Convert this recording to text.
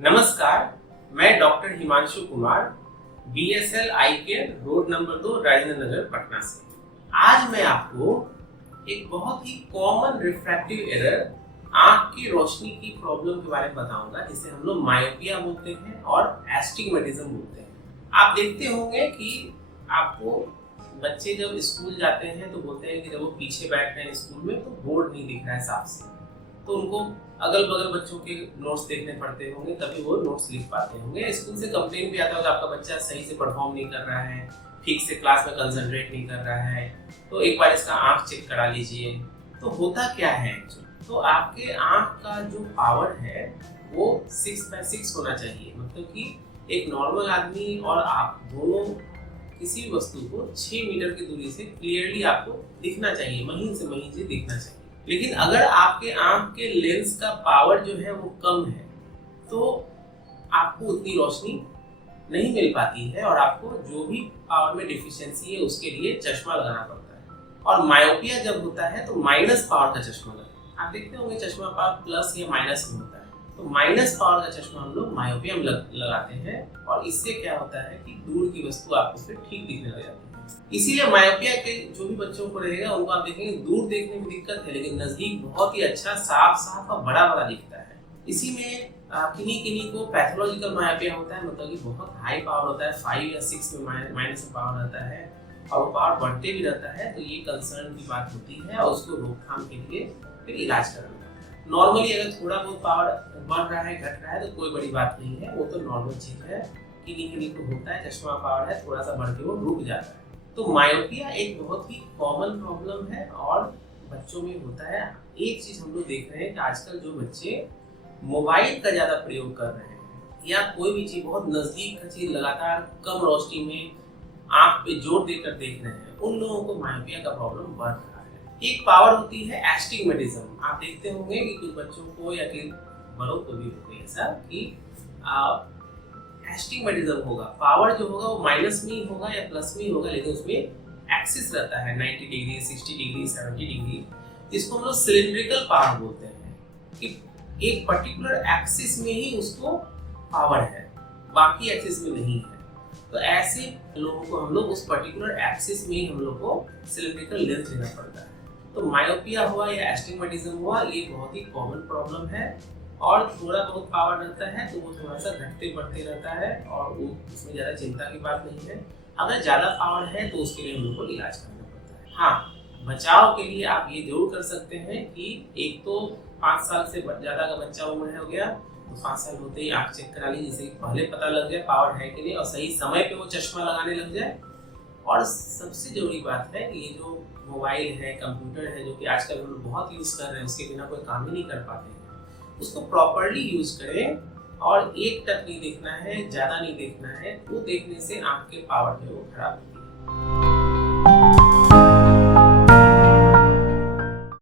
नमस्कार, मैं doctor Himanshu Kumar, BSL आई care road number 2 Rajendra Nagar Patna से। आज मैं आपको एक बहुत ही कॉमन रिफ्रैक्टिव एरर, आंख की रोशनी की प्रॉब्लम के बारे में बताऊंगा, जिसे हम लोग मायोपिया बोलते हैं और एस्टिग्मेटिज्म बोलते हैं। आप देखते होंगे कि आपको बच्चे जब स्कूल जाते हैं तो बोलते हैं कि जब वो पीछे बैठ रहे हैं स्कूल में तो बोर्ड नहीं दिख रहा है साफ से, तो उनको अगल बगल बच्चों के नोट्स देखने पड़ते होंगे, तभी वो नोट्स लिख पाते होंगे। स्कूल से कंप्लेन भी आता होगा आपका बच्चा सही से परफॉर्म नहीं कर रहा है, ठीक से क्लास में कंसंट्रेट नहीं कर रहा है, तो एक बार इसका आंख चेक करा लीजिए। तो होता क्या है एक्चुअली, तो आपके आंख का जो पावर है वो 6/6 होना चाहिए। मतलब कि एक नॉर्मल आदमी और आप दोनों किसी भी वस्तु को 6 मीटर की दूरी से क्लियरली आपको दिखना चाहिए, महीन से दिखना चाहिए। लेकिन अगर आपके आंख के लेंस का पावर जो है वो कम है तो आपको उतनी रोशनी नहीं मिल पाती है और आपको जो भी पावर में डिफिशियंसी है उसके लिए चश्मा लगाना पड़ता है। और मायोपिया जब होता है तो माइनस पावर का चश्मा लगता है। आप देखते होंगे चश्मा पावर प्लस या माइनस में होता है, तो माइनस पावर का चश्मा हम लोग मायोपिया में लगाते हैं और इससे क्या होता है कि दूर की वस्तु आपको फिर ठीक दिखने लग जाती है। इसीलिए मायोपिया के जो भी बच्चों को रहेगा उनको आप देखेंगे दूर देखने में दिक्कत है, लेकिन नजदीक बहुत ही अच्छा साफ और बड़ा दिखता है। इसी में किन्हीं को पैथोलॉजिकल मायोपिया होता है, मतलब कि बहुत हाई पावर होता है, 5 या 6 में माइनस पावर रहता है और वो पावर बढ़ते भी रहता है। तो ये कंसर्न की बात होती है और उसको रोकथाम के लिए फिर इलाज करना। नॉर्मली अगर थोड़ा बहुत पावर बढ़ रहा है, घट रहा है तो कोई बड़ी बात नहीं है, वो तो नॉर्मल चीज है। किन्हीं को होता है चश्मा पावर है थोड़ा सा बढ़ के वो रुक जाता है। तो मायोपिया एक बहुत ही कॉमन प्रॉब्लम है और बच्चों में होता है। एक चीज हम लोग देख रहे हैं कि आजकल जो बच्चे मोबाइल का ज्यादा प्रयोग कर रहे हैं या कोई भी चीज बहुत नजदीक का चीज लगातार कम रोशनी में आंख पे जोर देकर देख रहे हैं, उन लोगों को मायोपिया का प्रॉब्लम बढ़ रहा है। एक पावर होती है एस्टिग्मेटिज्म। आप देखते होंगे कि कुछ बच्चों को या फिर बड़ों को भी होता है ऐसा कि एस्टिग्मेटिज्म होगा, पावर जो होगा वो माइनस में ही होगा या प्लस में ही होगा, लेकिन उसमें एक्सिस रहता है 90 डिग्री, 60 डिग्री, 70 डिग्री, जिसको हम लोग सिलिंड्रिकल पावर बोलते हैं कि एक पर्टिकुलर एक्सिस में ही उसको पावर है, बाकी एक्सिस में नहीं है। तो ऐसे लोगों को हम लोग उस पर्टिकुलर एक्सिस में ही हम लोग को सिलिंड्रिकल लेंस लेना पड़ता है। तो मायोपिया हुआ या एस्टिग्मेटिज्म हुआ, ये बहुत ही कॉमन प्रॉब्लम है और थोड़ा बहुत पावर रहता है तो वो थोड़ा सा घटते बढ़ते रहता है और वो उसमें ज़्यादा चिंता की बात नहीं है। अगर ज़्यादा पावर है तो उसके लिए हम लोग को इलाज करना पड़ता है। हाँ, बचाव के लिए आप ये जरूर कर सकते हैं कि एक तो 5 साल से ज़्यादा का बच्चा उम्र हो गया तो 5 साल होते ही आँख चेक करा लीजिए, जिससे पहले पता लग जाए पावर है कि नहीं और सही समय पे वो चश्मा लगाने लग जाए। और सबसे जरूरी बात है कि ये जो मोबाइल है, कंप्यूटर है, जो कि आजकल हम लोग बहुत यूज़ कर रहे हैं, उसके बिना कोई काम ही नहीं कर पाते हैं, उसको प्रॉपर्ली यूज करें और एक टक नहीं देखना है, ज्यादा नहीं देखना है। वो देखने से आंख के पावर जो है वो खराब होती है।